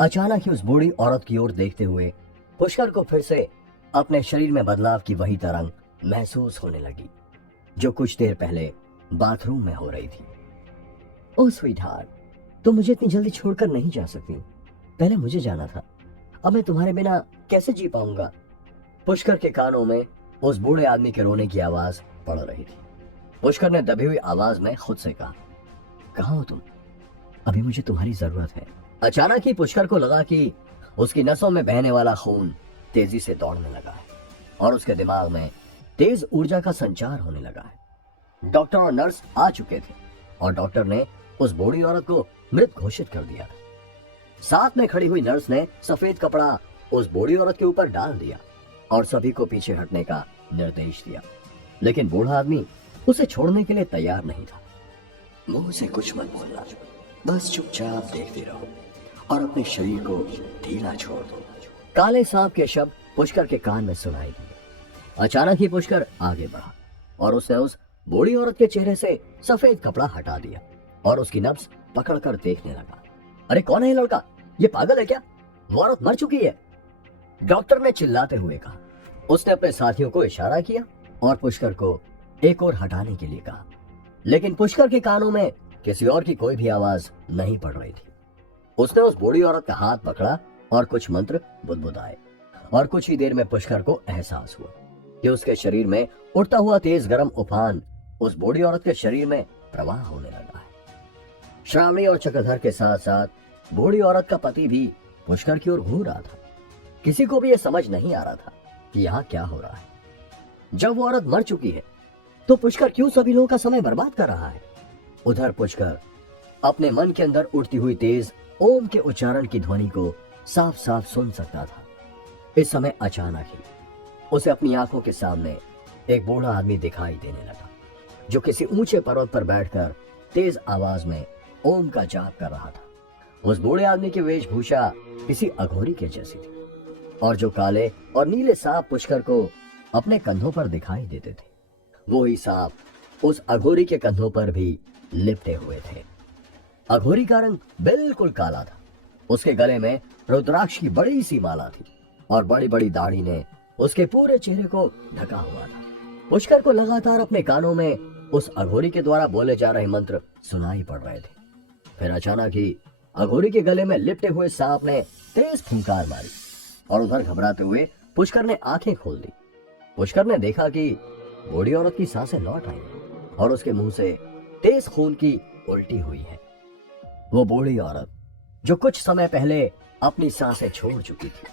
अचानक ही उस बूढ़ी औरत की ओर देखते हुए पुष्कर को फिर से अपने शरीर में बदलाव की वही तरंग महसूस होने लगी जो कुछ देर पहले बाथरूम में हो रही थी। ओह स्वीट हार्ट, तुम मुझे इतनी जल्दी छोड़कर नहीं जा सकती। पहले मुझे जाना था, अब मैं तुम्हारे बिना कैसे जी पाऊंगा। पुष्कर के कानों में उस बूढ़े आदमी के रोने की आवाज पड़ रही थी। पुष्कर ने दबी हुई आवाज में खुद से कहा, कहाँ हो तुम? अभी मुझे तुम्हारी जरूरत है। अचानक ही पुष्कर को लगा कि उसकी नसों में बहने वाला खून तेजी से दौड़ने लगा है और उसके दिमाग में तेज ऊर्जा का संचार होने लगा है। डॉक्टर और नर्स आ चुके थे और डॉक्टर ने उस बूढ़ी औरत को मृत घोषित कर दिया। साथ में खड़ी हुई नर्स ने सफेद कपड़ा उस बूढ़ी औरत के ऊपर डाल दिया और सभी को पीछे हटने का निर्देश दिया, लेकिन बूढ़ा आदमी उसे छोड़ने के लिए तैयार नहीं था। मुंह से कुछ मत बोलना, बस चुपचाप देखते रहो और अपने शरीर को ढीला छोड़ दो। काले सांप के शब्द पुष्कर के कान में सुनाई दिए। अचानक ही पुष्कर आगे बढ़ा और उसने उस बूढ़ी औरत के चेहरे से सफेद कपड़ा हटा दिया और उसकी नब्ज पकड़कर देखने लगा। अरे कौन है ये लड़का? ये पागल है क्या? वो औरत मर चुकी है, डॉक्टर ने चिल्लाते हुए कहा। उसने अपने साथियों को इशारा किया और पुष्कर को एक और हटाने के लिए कहा, लेकिन पुष्कर के कानों में किसी और की कोई भी आवाज नहीं पड़ रही थी। उसने उस बूढ़ी औरत का हाथ पकड़ा और कुछ मंत्र बुदबुदाए और कुछ ही देर में पुष्कर को एहसास हुआ कि उसके शरीर में उठता हुआ तेज गर्म उफान उस बूढ़ी औरत के शरीर में प्रवाह होने लगा है। श्रावणी और चक्रधर के साथ साथ बूढ़ी औरत का पति भी पुष्कर की ओर घूर रहा था। किसी को भी यह समझ नहीं आ रहा था कि यहाँ क्या हो रहा है। जब वो औरत मर चुकी है तो पुष्कर क्यों सभी लोगों का समय बर्बाद कर रहा है? उधर पुष्कर अपने मन के अंदर उठती हुई तेज ओम के उच्चारण की ध्वनि को साफ साफ सुन सकता था। इस समय अचानक ही उसे अपनी आंखों के सामने एक बूढ़ा आदमी दिखाई देने लगा जो किसी ऊंचे पर्वत पर बैठकर तेज आवाज में ओम का जाप कर रहा था। उस बूढ़े आदमी की वेशभूषा किसी अघोरी के जैसी थी और जो काले और नीले सांप पुष्कर को अपने कंधों पर दिखाई देते थे, वो ही सांप उस अघोरी के कंधों पर भी लिपटे हुए थे। अघोरी का रंग बिल्कुल काला था। उसके गले में रुद्राक्ष की बड़ी सी माला थी और बड़ी बड़ी दाढ़ी ने उसके पूरे चेहरे को ढका हुआ था। पुष्कर को लगातार अपने कानों में उस अघोरी के द्वारा बोले जा रहे मंत्र सुनाई पड़ रहे थे। फिर अचानक ही अघोरी के गले में लिपटे हुए सांप ने तेज फुंकार मारी और उधर घबराते हुए पुष्कर ने आंखें खोल दी। पुष्कर ने देखा कि बूढ़ी औरत की सांसें लौट आई और उसके मुंह से तेज खून की उल्टी हुई है। वो बूढ़ी औरत जो कुछ समय पहले अपनी सांसें छोड़ चुकी थी,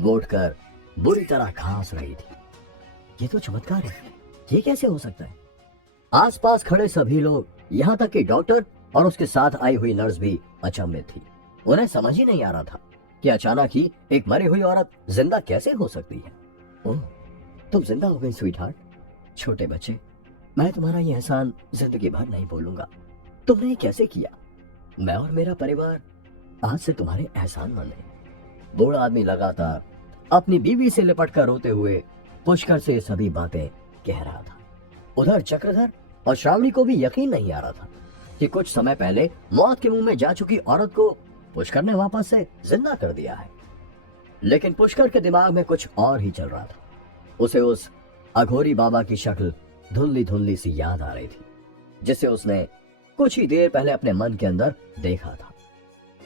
वो उठकर बुरी तरह घास रही थी। ये तो चमत्कार है, ये कैसे हो सकता है? आसपास खड़े सभी लोग, यहाँ तक कि डॉक्टर और उसके साथ आई हुई नर्स भी अचंभित थी। उन्हें समझ ही नहीं आ रहा था कि अचानक ही एक मरी हुई औरत जिंदा कैसे हो सकती है। ओह, तुम जिंदा हो गई स्वीट हार्ट। छोटे बच्चे, मैं तुम्हारा ये एहसान जिंदगी भर नहीं भूलूंगा। तुमने ये कैसे किया? मैं और मेरा परिवार आज से तुम्हारे एहसानमंद हैं। बूढ़ा आदमी लगातार अपनी बीवी से लिपटकर रोते हुए पुष्कर से सभी बातें कह रहा था। उधर चक्रधर और श्रावणी को भी यकीन नहीं आ रहा था कि कुछ समय पहले मौत के मुंह में जा चुकी औरत को पुष्कर ने वापस से जिंदा कर दिया है। लेकिन पुष्कर के दिमाग में कुछ और ही चल रहा था। उसे उस अघोरी बाबा की शक्ल धुंधली धुंधली सी याद आ रही थी जिसे उसने कुछ ही देर पहले अपने मन के अंदर देखा था।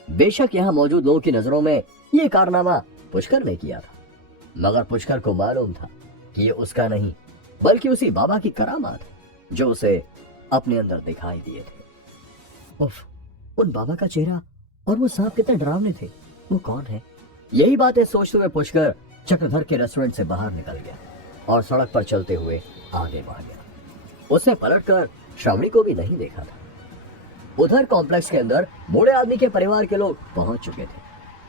बेशक यहाँ मौजूद लोगों की नजरों में यह कारनामा पुष्कर ने किया था, मगर पुष्कर को मालूम था कि ये उसका नहीं बल्कि उसी बाबा की करामात है जो उसे अपने अंदर दिखाई दिए थे। उफ, उन बाबा का चेहरा और वो सांप कितने डरावने थे। वो कौन है? यही बातें सोचते हुए पुष्कर चक्रधर के रेस्टोरेंट से बाहर निकल गया और सड़क पर चलते हुए आगे बढ़ गया। उसने पलटकर श्रावणी को भी नहीं देखा था। उधर कॉम्प्लेक्स के अंदर बूढ़े आदमी के परिवार के लोग पहुंच चुके थे।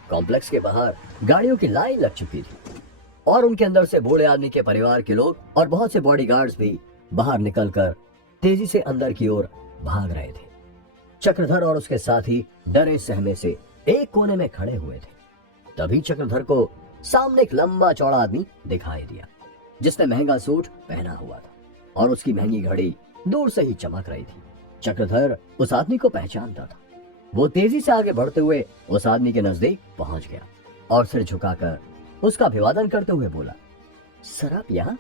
कॉम्प्लेक्स के बाहर गाड़ियों की लाइन लग चुकी थी और उनके अंदर से बूढ़े आदमी के परिवार के लोग और बहुत से बॉडीगार्ड्स भी बाहर निकलकर तेजी से अंदर की ओर भाग रहे थे। चक्रधर और उसके साथी डरे सहमे से एक कोने में खड़े हुए थे। तभी चक्रधर को सामने एक लंबा चौड़ा आदमी दिखाई दिया जिसने महंगा सूट पहना हुआ था और उसकी महंगी घड़ी दूर से ही चमक रही थी। चक्रधर उस आदमी को पहचानता था। वो तेजी से आगे बढ़ते हुए उस आदमी के नजदीक पहुंच गया और सिर झुकाकर उसका अभिवादन करते हुए बोला, सर आप यहाँ?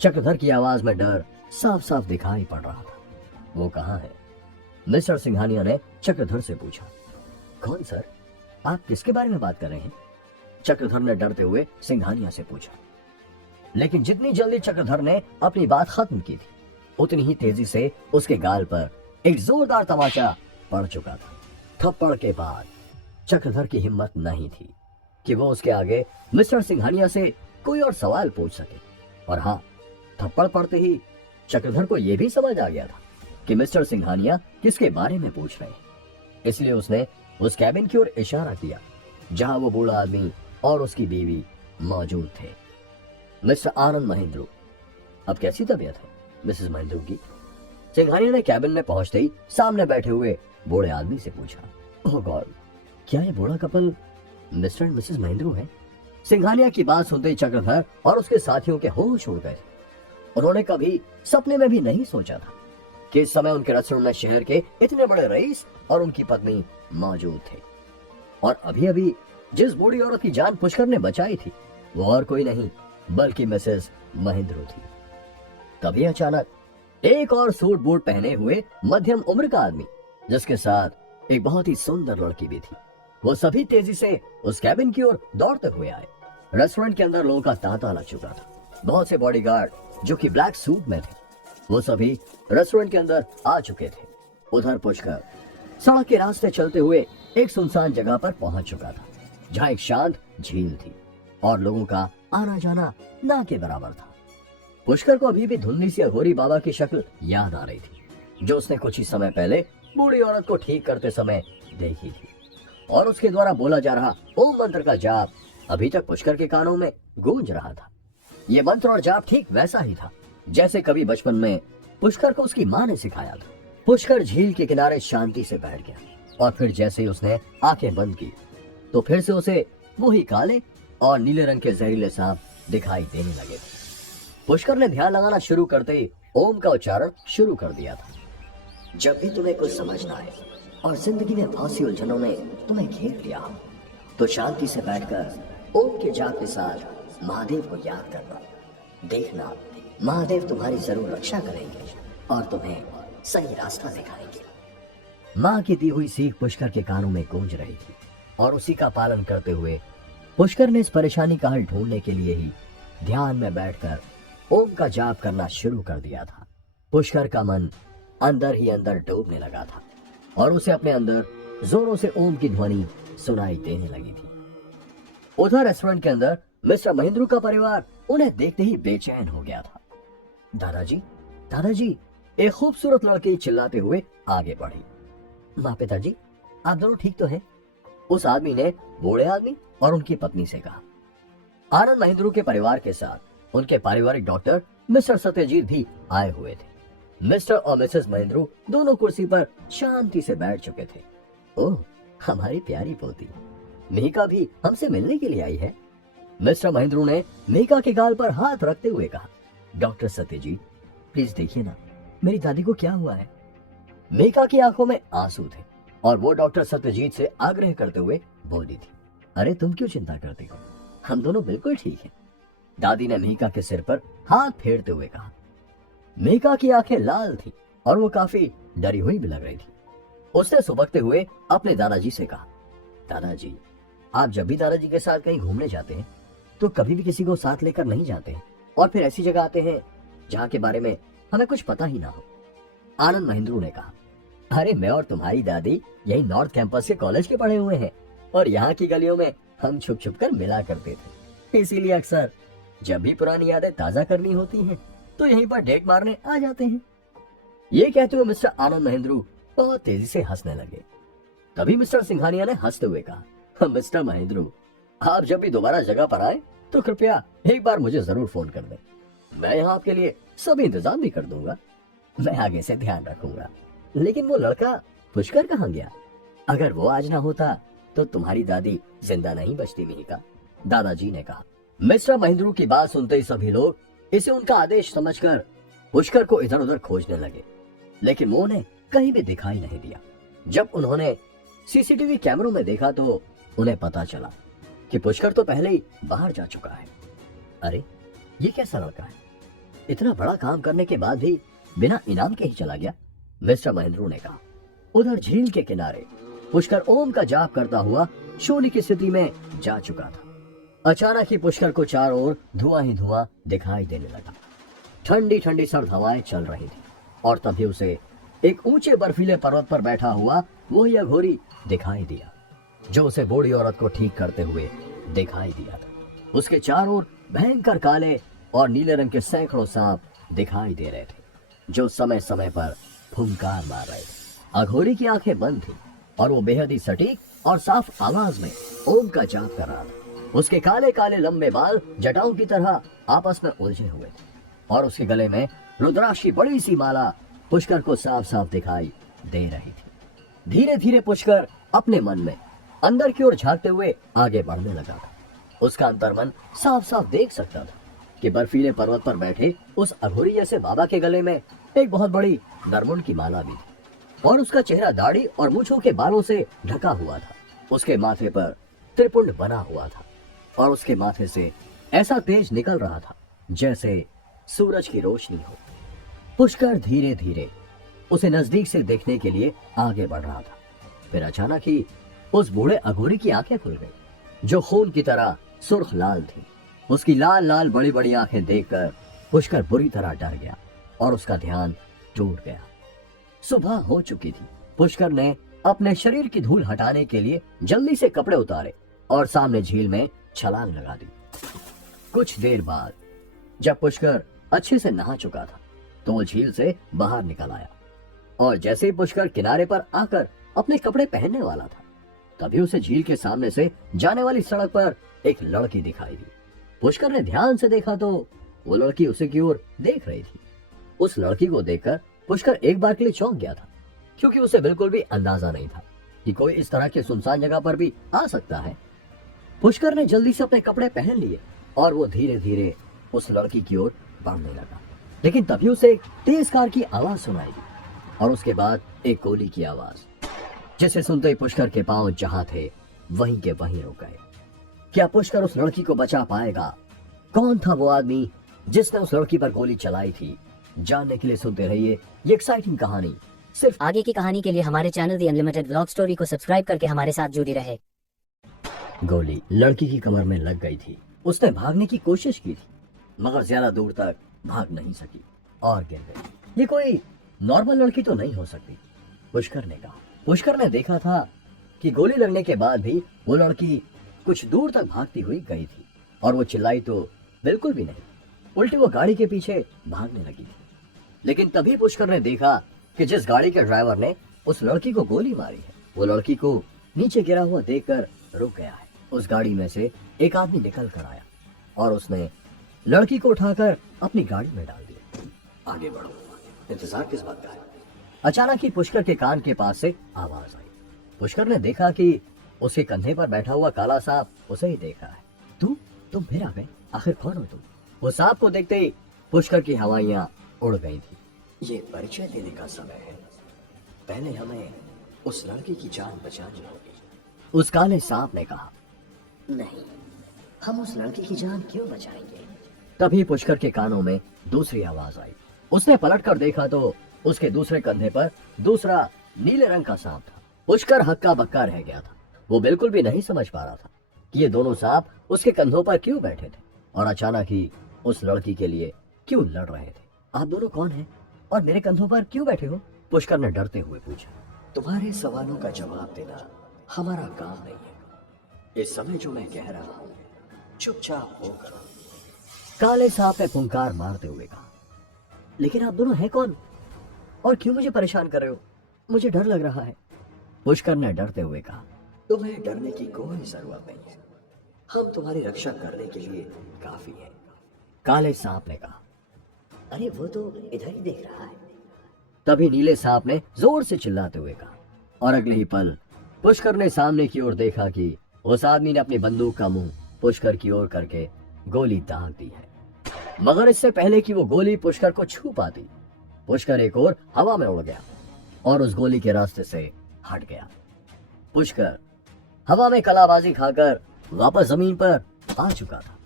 चक्रधर की आवाज में डर साफ साफ दिखाई पड़ रहा था। वो कहाँ है? मिस्टर सिंघानिया ने चक्रधर से पूछा। कौन सर? आप किसके बारे में बात कर रहे हैं? चक्रधर ने डरते हुए सिंघानिया से पूछा। लेकिन जितनी जल्दी चक्रधर ने अपनी बात खत्म की थी, उतनी ही तेजी से उसके गाल पर एक जोरदार तमाचा पड़ चुका था। थप्पड़ के बाद चक्रधर की हिम्मत नहीं थी कि वो उसके आगे मिस्टर सिंघानिया से कोई और सवाल पूछ सके। और हाँ, थप्पड़ पड़ते ही चक्रधर को यह भी समझ आ गया था कि मिस्टर सिंघानिया किसके बारे में पूछ रहे हैं। इसलिए उसने उस कैबिन की ओर इशारा किया जहां वो बूढ़ा आदमी और उसकी बीवी मौजूद थे। मिस्टर आनंद महेंद्रू, अब कैसी तबीयत है मिसेस महेंद्रू की? सिंघानिया ने कैबिन में पहुंचते ही सामने बैठे हुए बूढ़े आदमी से पूछा। ओह गॉड, क्या ये बूढ़ा couple mister and Mrs Mahendru है? सिंघानिया की बात सुनते ही चक्रधर और उसके साथियों के होश उड़ गए थे। उन्होंने कभी सपने में भी नहीं सोचा था कि इस समय उनके रेस्टोरेंट में शहर के इतने बड़े रईस और उनकी पत्नी मौजूद थे। और अभी अभी जिस बूढ़ी औरत की जान पुष्कर ने बचाई थी, वो और कोई नहीं बल्कि मिसेस महेंद्रू थी। तभी अचानक एक और सूट बूट पहने हुए मध्यम उम्र का आदमी, जिसके साथ एक बहुत ही सुंदर लड़की भी थी, वो सभी तेजी से उस कैबिन की ओर दौड़ते हुए आए। रेस्टोरेंट के अंदर लोगों का तांता लग चुका था। बहुत से बॉडीगार्ड जो कि ब्लैक सूट में थे, वो सभी रेस्टोरेंट के अंदर आ चुके थे। उधर पुष्कर सड़क के रास्ते चलते हुए एक सुनसान जगह पर पहुंच चुका था, जहां एक शांत झील थी और लोगों का आना जाना ना के बराबर था। पुष्कर को अभी भी धुंधली सी अघोरी बाबा की शक्ल याद आ रही थी, जो उसने कुछ ही समय पहले बूढ़ी औरत को ठीक करते समय देखी थी। और उसके द्वारा बोला जा रहा ओम मंत्र का जाप अभी तक पुष्कर के कानों में गूंज रहा था। ये मंत्र और जाप ठीक वैसा ही था जैसे कभी बचपन में पुष्कर को उसकी माँ ने सिखाया था। पुष्कर झील के किनारे शांति से बैठ गया और फिर जैसे ही उसने आंखें बंद की तो फिर से उसे वही काले और नीले रंग के जहरीले सांप दिखाई देने लगे थे। पुष्कर ने ध्यान लगाना शुरू करते ही ओम का उच्चारण शुरू कर दिया था। जब भी तुम्हें कुछ समझ ना आए और जिंदगी में बहुत सी उलझनों ने तुम्हें घेर लिया हो, तो शांति से बैठकर ओम के जाप के साथ महादेव को याद करना। देखना, महादेव तुम्हारी जरूर रक्षा करेंगे और तुम्हें सही रास्ता दिखाएंगे। माँ की दी हुई सीख पुष्कर के कानों में गूंज रही थी और उसी का पालन करते हुए पुष्कर ने इस परेशानी का हल ढूंढने के लिए ही ध्यान में बैठकर ओम का जाप करना शुरू कर दिया था। पुष्कर का मन अंदर ही अंदर डूबने लगा था और उसे अपने अंदर जोरों से ओम की ध्वनि सुनाई देने लगी थी। उधर रेस्टोरेंट के अंदर मिस्टर महेंद्रू का परिवार उन्हें देखते ही बेचैन हो गया था। दादाजी, दादाजी, एक खूबसूरत लड़की चिल्लाते हुए आगे बढ़ी। माँ पिताजी, आप दोनों ठीक तो हैं? उस आदमी ने बूढ़े आदमी और उनकी पत्नी से कहा। आनंद महेंद्रू के परिवार के साथ उनके पारिवारिक डॉक्टर मिस्टर सत्यजीत भी आए हुए थे। मिस्टर और मिसेस महेंद्रू दोनों कुर्सी पर शांति से बैठ चुके थे। ओह, हमारी प्यारी पोती मेघा भी हमसे मिलने के लिए आई है। मिस्टर महेंद्रू ने मेघा के गाल पर हाथ रखते हुए कहा। डॉक्टर सत्यजीत, प्लीज देखिए ना, मेरी दादी को क्या हुआ है। मेघा की आंखों में आंसू थे और वो डॉक्टर सत्यजीत से आग्रह करते हुए बोली थी, अरे तुम क्यों चिंता करते हो, हम दोनों बिल्कुल ठीक हैं। दादी ने मेघा के सिर पर हाथ फेरते हुए कहा। मेघा की आंखें लाल थी और वो काफी डरी हुई भी लग रही थी। उसने सुबकते हुए अपने दादाजी से कहा, दादाजी, आप जब भी दादाजी के साथ कहीं घूमने जाते हैं तो कभी भी किसी को साथ लेकर नहीं जाते हैं और फिर ऐसी जगह आते हैं जहाँ के बारे में हमें कुछ पता ही ना हो। आनंद महेंद्रू ने कहा, अरे मैं और तुम्हारी दादी यही नॉर्थ कैंपस के कॉलेज के पढ़े हुए हैं और यहाँ की गलियों में हम छुप छुप कर मिला करते थे। इसीलिए अक्सर जब भी पुरानी यादें ताजा करनी होती हैं तो यहीं पर डेट मारने आ जाते हैं। ये कहते हुए मिस्टर आनंद महेंद्रू बहुत तेजी से हंसने लगे। तभी मिस्टर सिंघानिया ने हंसते हुए कहा, मिस्टर महेंद्रू, आप जब भी दोबारा जगह पर आए तो कृपया एक बार मुझे जरूर फोन कर दें। मैं यहाँ आपके लिए सभी इंतजाम भी कर दूंगा। मैं आगे से ध्यान रखूंगा। लेकिन वो लड़का पुष्कर कहाँ गया? अगर वो आज ना होता तो तुम्हारी दादी जिंदा नहीं बचती मेघा, दादाजी ने कहा। मिस्टर महेंद्रू की बात सुनते ही सभी लोग इसे उनका आदेश समझकर पुष्कर को इधर उधर खोजने लगे, लेकिन वो उन्हें कहीं भी दिखाई नहीं दिया। जब उन्होंने सीसीटीवी कैमरों में देखा तो उन्हें पता चला कि पुष्कर तो पहले ही बाहर जा चुका है। अरे ये कैसा लड़का है, इतना बड़ा काम करने के बाद भी बिना इनाम के ही चला गया, मिस्टर महेंद्रू ने कहा। उधर झील के किनारे पुष्कर ओम का जाप करता हुआ शून्य की स्थिति में जा चुका था। अचानक ही पुष्कर को चारों ओर धुआं ही धुआं दिखाई देने लगा। ठंडी ठंडी सर्द हवाएं चल रही थी और तभी उसे एक ऊंचे बर्फीले पर्वत पर बैठा हुआ वही अघोरी दिखाई दिया जो उसे बूढ़ी औरत को ठीक करते हुए दिखाई दिया था। उसके चारों ओर भयंकर काले और नीले रंग के सैकड़ों सांप दिखाई दे रहे थे जो समय समय पर फुंकार मार रहे थे। अघोरी की आंखें बंद थी और वो बेहद ही सटीक और साफ आवाज में ओम का जाप कर रहा था। उसके काले काले लंबे बाल जटाओं की तरह आपस में उलझे हुए थे और उसके गले में रुद्राक्ष की बड़ी सी माला पुष्कर को साफ साफ दिखाई दे रही थी। धीरे धीरे पुष्कर अपने मन में अंदर की ओर झांकते हुए आगे बढ़ने लगा था। उसका अंतर्मन साफ साफ देख सकता था कि बर्फीले पर्वत पर बैठे उस अघोरी जैसे बाबा के गले में एक बहुत बड़ी नरमुंड की माला भी थी और उसका चेहरा दाढ़ी और मूंछों के बालों से ढका हुआ था। उसके माथे पर त्रिपुंड बना हुआ था और उसके माथे से ऐसा तेज निकल रहा था जैसे सूरज की रोशनी हो। पुष्कर धीरे धीरे उसे नजदीक से देखने के लिए आगे बढ़ रहा था। फिर अचानक ही उस बूढ़े अघोरी की आंखें खुल गई जो खून की तरह सुर्ख लाल थी। उसकी लाल लाल बड़ी बड़ी आंखें देखकर पुष्कर बुरी तरह डर गया और उसका ध्यान टूट गया। सुबह हो चुकी थी। पुष्कर ने अपने शरीर की धूल हटाने के लिए जल्दी से कपड़े उतारे और सामने झील में छलांग लगा दी। कुछ देर बाद जब पुष्कर अच्छे से नहा चुका था तो वो झील से बाहर निकल आया और जैसे ही पुष्कर किनारे पर आकर अपने कपड़े पहनने वाला था तभी उसे झील के सामने से जाने वाली सड़क पर एक लड़की दिखाई दी। पुष्कर ने ध्यान से देखा तो वो लड़की उसे की ओर देख रही थी। उस लड़की को देखकर पुष्कर एक बार के लिए चौंक गया था क्योंकि उसे बिल्कुल भी अंदाजा नहीं था कि कोई इस तरह के सुनसान जगह पर भी आ सकता है। पुष्कर ने जल्दी से अपने कपड़े पहन लिए और वो धीरे धीरे उस लड़की की ओर बढ़ने लगा, लेकिन तभी उसे एक तेज कार की आवाज सुनाई दी और उसके बाद एक गोली की आवाज, जिसे सुनते ही पुष्कर के पांव जहां थे वहीं के वहीं रुक गए। क्या पुष्कर उस लड़की को बचा पाएगा? कौन था वो आदमी जिसने उस लड़की पर गोली चलाई थी? जानने के लिए सुनते रहिए ये एक्साइटिंग कहानी। सिर्फ आगे की कहानी के लिए हमारे channel the unlimited vlog story को सब्सक्राइब करके हमारे साथ जुड़ी रहे। गोली लड़की की कमर में लग गई थी। उसने भागने की कोशिश की थी मगर ज्यादा दूर तक भाग नहीं सकी और गिर गई। ये कोई नॉर्मल लड़की तो नहीं हो सकती, पुष्कर ने कहा। पुष्कर ने देखा था कि गोली लगने के बाद भी वो लड़की कुछ दूर तक भागती हुई गई थी और वो चिल्लाई तो बिल्कुल भी नहीं, उल्टी वो गाड़ी के पीछे भागने लगी थी। लेकिन तभी पुष्कर ने देखा कि जिस गाड़ी के ड्राइवर ने उस लड़की को गोली मारी है वो लड़की को नीचे गिरा हुआ देखकर रुक गया है। उस गाड़ी में से एक आदमी निकल कर आया और उसने लड़की को उठाकर अपनी गाड़ी में डाल दिया। आगे बढ़ो, इंतजार किस बात का है? अचानक ही पुष्कर के कान के पास से आवाज आई। पुष्कर ने देखा कि उसके कंधे पर बैठा हुआ काला सांप उसे ही देख रहा है। तुम फिर आ गए, आखिर कौन हो तुम? वो सांप को देखते ही पुष्कर की हवाइयां उड़ गई थी। ये परिचय देने का समय है, पहले हमें उस लड़की की जान बचानी होगी, उस काले सांप ने कहा। नहीं, हम उस लड़की की जान क्यों बचाएंगे? तभी पुष्कर के कानों में दूसरी आवाज आई। उसने पलटकर देखा तो उसके दूसरे कंधे पर दूसरा नीले रंग का सांप था। पुष्कर हक्का बक्का रह गया था। वो बिल्कुल भी नहीं समझ पा रहा था कि ये दोनों सांप उसके कंधों पर क्यों बैठे थे और अचानक ही उस लड़की के लिए क्यों लड़ रहे थे। आप दोनों कौन हैं और मेरे कंधों पर क्यों बैठे हो? पुष्कर ने डरते हुए पूछा। तुम्हारे सवालों का जवाब देना हमारा काम नहीं है। इस समय जो मैं कह रहा हूँ चुपचाप होकर। काले सांप ने फुंकार मारते हुए कहा। लेकिन आप दोनों हैं कौन और क्यों मुझे परेशान कर रहे हो? मुझे डर लग रहा है। पुष्कर ने डरते हुए कहा। तुम्हें डरने की कोई जरूरत नहीं है, हम तुम्हारी रक्षा करने के लिए काफी हैं। काले सांप ने कहा। अरे वो तो इधर ही देख रहा है। तभी नीले सांप ने जोर से चिल्लाते हुए कहा और अगले ही पल पुष्कर ने सामने की ओर देखा कि उस आदमी ने अपनी बंदूक का मुंह पुष्कर की ओर करके गोली दाग दी है। मगर इससे पहले कि वो गोली पुष्कर को छू पाती, पुष्कर एक और हवा में उड़ गया और उस गोली के रास्ते से हट गया। पुष्कर हवा में कलाबाजी खाकर वापस जमीन पर आ चुका था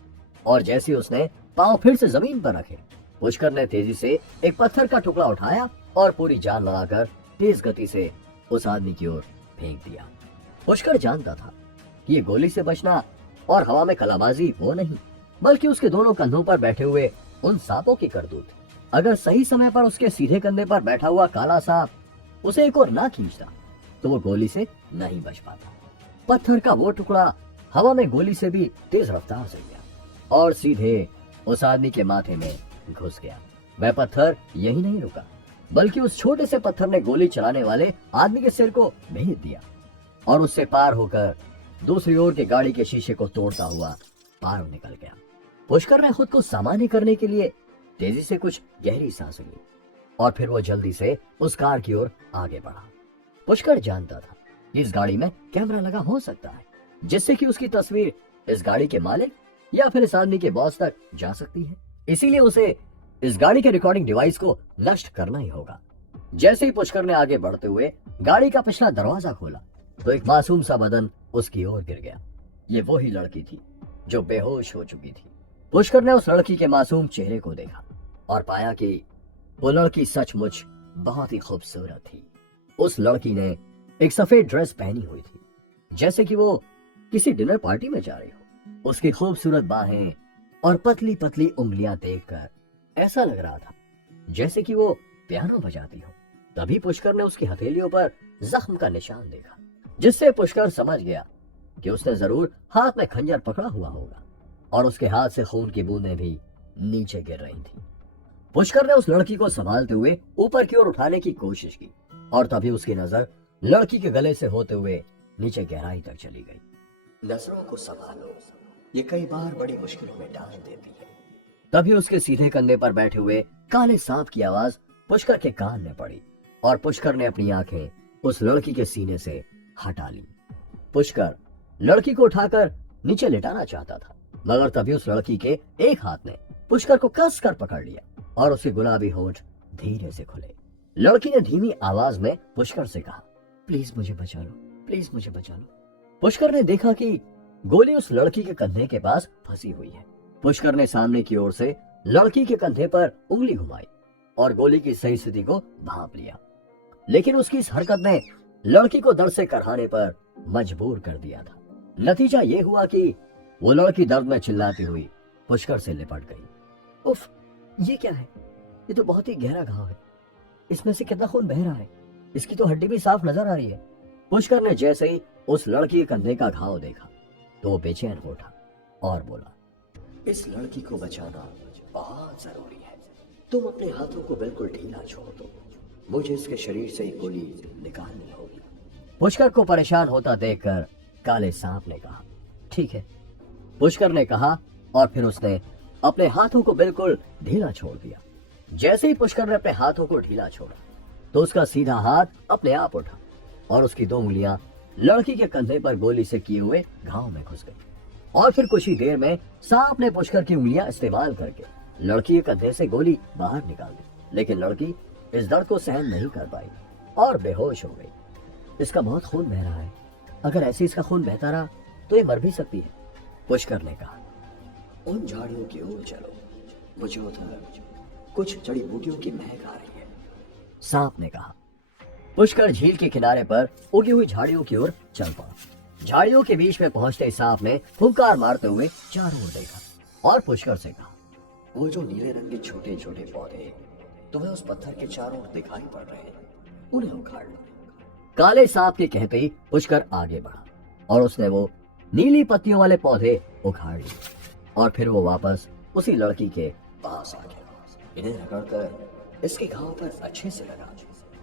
और जैसे ही उसने पांव फिर से जमीन पर रखे, पुष्कर ने तेजी से एक पत्थर का टुकड़ा उठाया और पूरी जान लगाकर तेज गति से उस आदमी की ओर फेंक दिया। पुष्कर जानता था कि ये गोली से बचना और हवा में कलाबाजी वो नहीं, बल्कि उसके दोनों कंधों पर बैठे हुए उन सांपों की करतूत। अगर सही समय पर उसके सीधे कंधे पर बैठा हुआ काला सांप उसे एक और ना खींचता तो वो गोली से नहीं बच पाता। पत्थर का वो टुकड़ा हवा में गोली से भी तेज रफ्तार से गया और सीधे उस आदमी के माथे में घुस गया। वह पत्थर यही नहीं रुका, बल्कि उस छोटे से पत्थर ने गोली चलाने वाले आदमी के सिर को भेद दिया और उससे पार होकर दूसरी ओर के गाड़ी के शीशे को तोड़ता हुआ पार निकल गया। पुष्कर ने खुद को सामान्य करने के लिए तेजी से कुछ गहरी सांस ली और फिर वो जल्दी से उस कार की ओर आगे बढ़ा। पुष्कर जानता था कि इस गाड़ी में कैमरा लगा हो सकता है, जिससे कि उसकी तस्वीर इस गाड़ी के मालिक या फिर इस आदमी के बॉस तक जा सकती है। इसीलिए उसे इस गाड़ी के रिकॉर्डिंग डिवाइस को नष्ट करना ही होगा। जैसे ही पुष्कर ने आगे बढ़ते हुए गाड़ी का पिछला दरवाजा खोला तो एक मासूम सा बदन उसकी ओर गिर गया। ये वही लड़की थी जो बेहोश हो चुकी थी। पुष्कर ने उस लड़की के मासूम चेहरे को देखा और पाया कि वो लड़की सचमुच बहुत ही खूबसूरत थी। उस लड़की ने एक सफेद ड्रेस पहनी हुई थी, जैसे कि वो किसी डिनर पार्टी में जा रही हो। उसकी खूबसूरत बाहें और पतली पतली उंगलियां देखकर ऐसा लग रहा था जैसे कि वो पियानो बजाती हो। तभी पुष्कर ने उसकी हथेलियों पर जख्म का निशान देखा, जिससे पुष्कर समझ गया कि उसने जरूर हाथ में खंजर पकड़ा हुआ होगा और उसके हाथ से खून की बूंदें भी नीचे गिर रही थी। पुष्कर ने उस लड़की को संभालते हुए ऊपर की ओर उठाने की कोशिश की और तभी उसकी नजर लड़की के गले से होते हुए नीचे गहराई तक चली गई। नजरों को संभालो, ये कई बार बड़ी मुश्किलों में डाल देती है। तभी उसके सीधे कंधे पर बैठे हुए काले सांप की आवाज पुष्कर के कान में पड़ी और पुष्कर ने अपनी आंखें उस लड़की के सीने से हटा ली। पुष्कर लड़की को उठाकर नीचे लिटाना चाहता था, मगर तभी उस लड़की के एक हाथ ने पुष्कर को कस कर पकड़ लिया और उसके गुलाबी होंठ धीरे से खुले। लड़की ने धीमी आवाज में पुष्कर से कहा, प्लीज मुझे बचा लो, प्लीज मुझे बचा लो। पुष्कर ने देखा कि गोली उस लड़की के कंधे के पास फंसी हुई है। पुष्कर ने सामने की ओर से लड़की के कंधे पर उंगली घुमाई और गोली की सही स्थिति को भांप लिया, लेकिन उसकी इस हरकत ने लड़की को दर्द से करहाने पर मजबूर कर दिया था। नतीजा ये हुआ कि वो लड़की दर्द में चिल्लाती हुई पुष्कर से लिपट गई। उफ, ये क्या है? ये तो बहुत ही गहरा घाव है। इसमें से कितना खून बह रहा है। इसकी तो हड्डी भी साफ नजर आ रही है। पुष्कर ने जैसे ही उस लड़की के कंधे का घाव देखा तो वो बेचैन हो उठा और बोला, इस लड़की को बचाना बहुत जरूरी है। तुम अपने हाथों को बिल्कुल ढीला छोड़ दो, मुझे इसके शरीर से एक गोली निकालनी होगी। पुष्कर को परेशान होता देखकर काले सांप ने कहा, ठीक है। पुष्कर ने कहा और फिर उसने अपने हाथों को बिल्कुल ढीला छोड़ दिया। जैसे ही पुष्कर ने अपने हाथों को ढीला छोड़ा तो उसका सीधा हाथ अपने आप उठा और उसकी दो उंगलियां लड़की के कंधे पर गोली से किए हुए घाव में घुस गई और फिर कुछ ही देर में सांप ने पुष्कर की उंगलियां इस्तेमाल करके लड़की के कंधे से गोली बाहर निकाल दी। लेकिन लड़की इस दर्द को सहन नहीं कर पाई और बेहोश हो गई। इसका बहुत खून बह रहा है, अगर ऐसे इसका खून बहता रहा तो ये मर भी सकती है। पुष्कर ने कहा, उन झाड़ियों की ओर चलो, मुझे उधर कुछ जड़ी बूटियों की महक आ रही है। सांप ने कहा। पुष्कर झील के किनारे पर उगी हुई झाड़ियों की ओर चल पड़ा। झाड़ियों के बीच में पहुंचते सांप ने फुंकार मारते हुए चारों ओर देखा और पुष्कर से कहा, वो जो नीले रंग के छोटे छोटे पौधे तुम्हें उस पत्थर के चारों ओर दिखाई पड़ रहे हैं, उन्हें उखाड़ लो। काले सांप के कहते ही पुष्कर आगे बढ़ा और उसने वो नीली पत्तियों वाले पौधे उखाड़ लिए और फिर वो वापस उसी लड़की के पास आ गया। इन्हें रगड़कर इसके घाव पर अच्छे से लगा,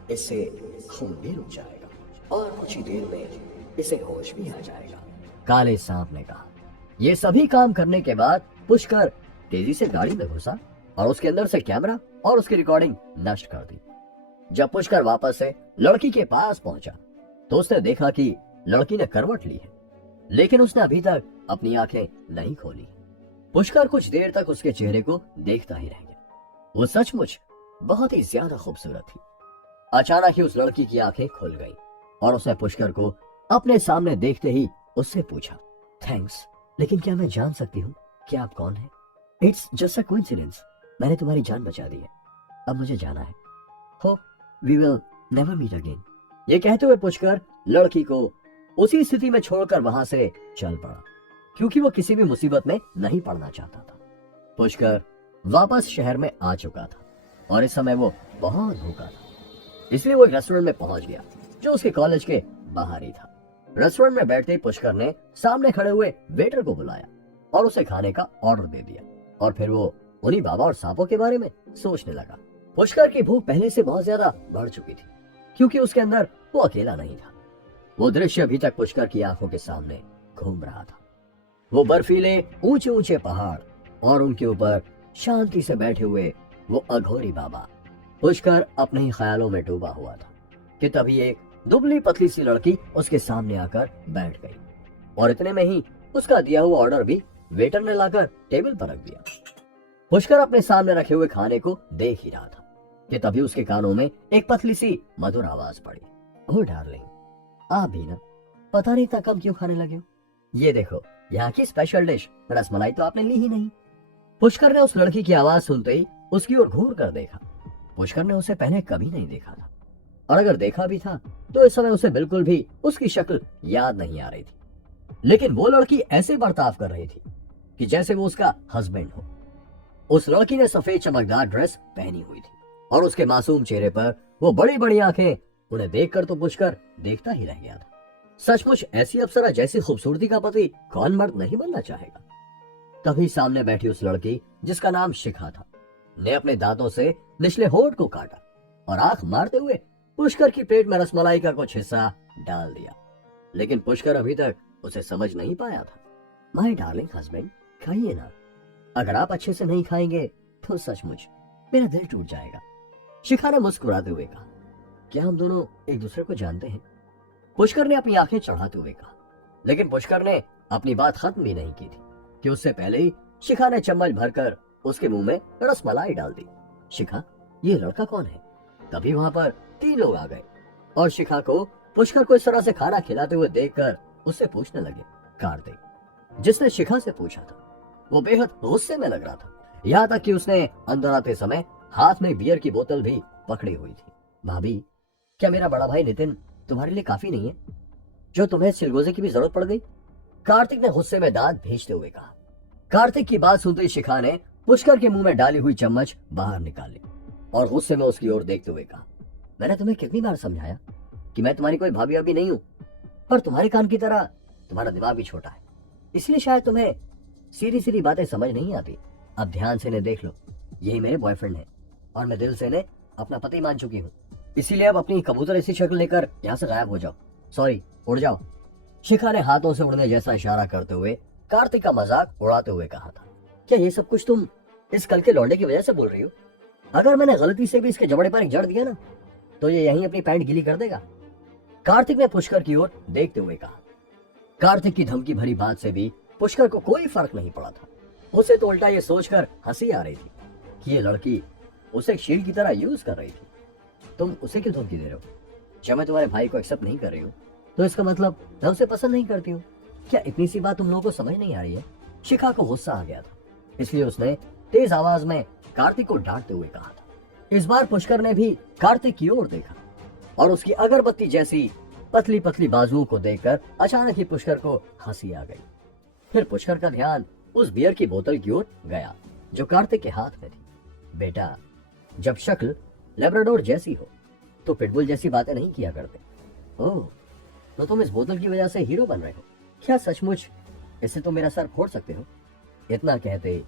इससे खून भी रुक जाएगा और कुछ ही देर में इसे होश भी आ जाएगा। काले सांप ने कहा। ये सभी काम करने के बाद पुष्कर तेजी से गाड़ी में घुसा और उसके अंदर से कैमरा और उसकी रिकॉर्डिंग नष्ट कर दी। जब पुष्कर वापस से लड़की के पास पहुंचा तो उसने देखा कि लड़की ने करवट ली है, लेकिन उसने अभी तक अपनी आंखें नहीं खोली। पुष्कर कुछ देर तक उसके चेहरे को देखता ही रह गया। वो सचमुच बहुत ही ज्यादा खूबसूरत थी। अचानक ही उस लड़की की आंखें खुल गई और उसने पुष्कर को अपने सामने देखते ही उससे पूछा, थैंक्स, लेकिन क्या मैं जान सकती हूँ कि आप कौन हैं? इट्स जस्ट अ कोइंसिडेंस, मैंने तुम्हारी जान बचा दी है, अब मुझे जाना है। Hope we will never meet again. ये कहते हुए पुष्कर लड़की को उसी स्थिति में छोड़कर वहां से चल पड़ा, क्योंकि वो किसी भी मुसीबत में नहीं पड़ना चाहता था। पुष्कर वापस शहर में आ चुका था और इस समय वो बहुत भूखा था, इसलिए वो एक रेस्टोरेंट में पहुंच गया जो उसके कॉलेज के बाहर ही था। रेस्टोरेंट में बैठते ही पुष्कर ने सामने खड़े हुए वेटर को बुलाया और उसे खाने का ऑर्डर दे दिया और फिर वो उन्हीं बाबा और सांपों के बारे में सोचने लगा। पुष्कर की भूख पहले से बहुत ज्यादा बढ़ चुकी थी, क्योंकि उसके अंदर वो अकेला नहीं था। वो दृश्य अभी तक पुष्कर की आंखों के सामने घूम रहा था। वो बर्फीले ऊंचे ऊंचे पहाड़ और उनके ऊपर शांति से बैठे हुए वो अघोरी बाबा। पुष्कर अपने ही ख्यालों में डूबा हुआ था कि तभी एक दुबली पतली सी लड़की उसके सामने आकर बैठ गई और इतने में ही उसका दिया हुआ ऑर्डर भी वेटर ने लाकर टेबल पर रख दिया। पुष्कर अपने सामने रखे हुए खाने को देख ही रहा था कि तभी उसके कानों में एक पतली सी मधुर आवाज पड़ी, ओह डार्लिंग, आप भी ना, पता नहीं इतना कम क्यों खाने लगे हो? ये देखो, यहाँ की स्पेशल डिश रसमलाई तो आपने ली ही नहीं। पुष्कर ने उस लड़की की आवाज सुनते ही उसकी ओर घूर कर देखा। पुष्कर ने उसे पहले कभी नहीं देखा था, और अगर देखा भी था तो इस समय उसे बिल्कुल भी उसकी शक्ल याद नहीं आ रही थी। लेकिन वो लड़की ऐसे बर्ताव कर रही थी कि जैसे वो उसका हस्बैंड हो। उस लड़की ने सफेद चमकदार ड्रेस पहनी हुई थी और उसके मासूम चेहरे पर वो बड़ी बड़ी आंखें। उन्हें देखकर तो पुष्कर देखता ही रह गया था। सचमुच ऐसी अप्सरा जैसी खूबसूरती का पति कौन मर्द नहीं बनना चाहेगा। तभी सामने बैठी उस लड़की, जिसका नाम शिखा था, ने अपने दांतों से निचले होंठ को काटा और आंख मारते हुए पुष्कर की प्लेट में रसमलाई का कुछ हिस्सा डाल दिया। लेकिन पुष्कर अभी तक उसे समझ नहीं पाया था। माय डार्लिंग हस्बैंड, खाइए ना, अगर आप अच्छे से नहीं खाएंगे तो सचमुच मेरा दिल टूट जाएगा। शिखा ने मुस्कुराते हुए कहा, क्या हम दोनों एक दूसरे को जानते हैं? पुष्कर ने अपनी आंखें चढ़ाते हुए कहा। लेकिन पुष्कर ने अपनी बात खत्म भी नहीं की थी कि उससे पहले ही शिखा ने चम्मच भरकर उसके मुंह में रसमलाई डाल दी। शिखा, ये लड़का कौन है? तभी वहां पर 3 लोग आ गए और शिखा को पुष्कर को इस तरह से खाना खिलाते हुए देखकर उससे पूछने लगे। कार्तिक, जिसने शिखा से पूछा था, वो बेहद गुस्से में लग रहा था, यहाँ तक कि उसने अंदर आते समय हाथ में बियर की बोतल भी पकड़ी हुई थी। भाभी, क्या मेरा बड़ा भाई नितिन तुम्हारे लिए काफी नहीं है, जो तुम्हें चिलगोजे की भी जरूरत पड़ गई? कार्तिक ने गुस्से में दांत भेजते हुए कहा। कार्तिक की बात सुनते ही शिखा ने पुष्कर के मुंह में डाली हुई चम्मच बाहर निकाली और गुस्से में उसकी ओर देखते हुए कहा, मैंने तुम्हें कितनी बार समझाया कि मैं तुम्हारी कोई भाभी अभी नहीं हूं, पर तुम्हारे कान की तरह तुम्हारा दिमाग भी छोटा है, इसलिए शायद तुम्हें सीधी सीधी बातें समझ नहीं आती। अब ध्यान से इन्हें देख लो, यही मेरे बॉयफ्रेंड है और मैं दिल से इन्हें अपना पति मान चुकी हूँ, इसीलिए अब अपनी कबूतर ऐसी शक्ल लेकर यहाँ से गायब हो जाओ, सॉरी, उड़ जाओ। शिखा ने हाथों से उड़ने जैसा इशारा करते हुए कार्तिक का मजाक उड़ाते हुए कहा था, क्या ये सब कुछ तुम इस कल के लौंडे की वजह से बोल रही हो? अगर मैंने गलती से भी इसके जबड़े पर एक जड़ दिया ना, तो ये यहीं अपनी पैंट गीली कर देगा। कार्तिक ने पुष्कर की ओर देखते हुए कहा। कार्तिक की धमकी भरी बात से भी पुष्कर को कोई फर्क नहीं पड़ा था। उसे तो उल्टा ये सोचकर हंसी आ रही थी कि ये लड़की उसे शील्ड की तरह यूज कर रही थी। तुम उसे क्यों धमकी दे रहे हो? जब मैं तुम्हारे भाई को एक्सेप्ट नहीं कर रही हूँ तो इसका मतलब मैं उसे पसंद नहीं करती हूँ। क्या इतनी सी बात तुम लोगों को समझ नहीं आ रही है? शिखा को गुस्सा आ गया था, इसलिए उसने तेज आवाज में कार्तिक को डांटते हुए कहा था। इस बार पुष्कर ने भी कार्तिक की ओर देखा और उसकी अगरबत्ती जैसी पतली पतली बाजुओं को देखकर अचानक ही पुष्कर को हंसी आ गई। फिर पुष्कर का ध्यान उस बियर की बोतल की ओर गया जो कार्तिक के हाथ में थी। बेटा, जब शक्ल लेब्राडोर जैसी हो तो पिटबुल जैसी बातें नहीं किया करते। ओह, तो तुम इस बोतल की वजह से हीरो बन रहे हो? क्या सचमुच इससे तुम मेरा सर फोड़ सकते हो? इतना कहते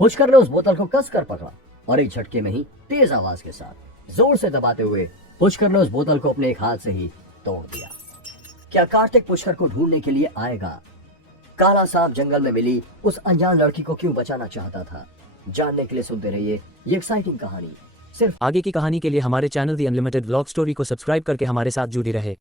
पुष्कर ने उस बोतल को कस कर पकड़ा और एक झटके में ही तेज आवाज के साथ जोर से दबाते हुए पुष्कर ने उस बोतल को अपने एक हाथ से ही तोड़ दिया। क्या कार्तिक पुष्कर को ढूंढने के लिए आएगा? काला सांप जंगल में मिली उस अनजान लड़की को क्यों बचाना चाहता था? जानने के लिए सुनते रहिए ये एक्साइटिंग कहानी। सिर्फ आगे की कहानी के लिए हमारे channel the unlimited vlog story को सब्सक्राइब करके हमारे साथ जुड़ी रहे।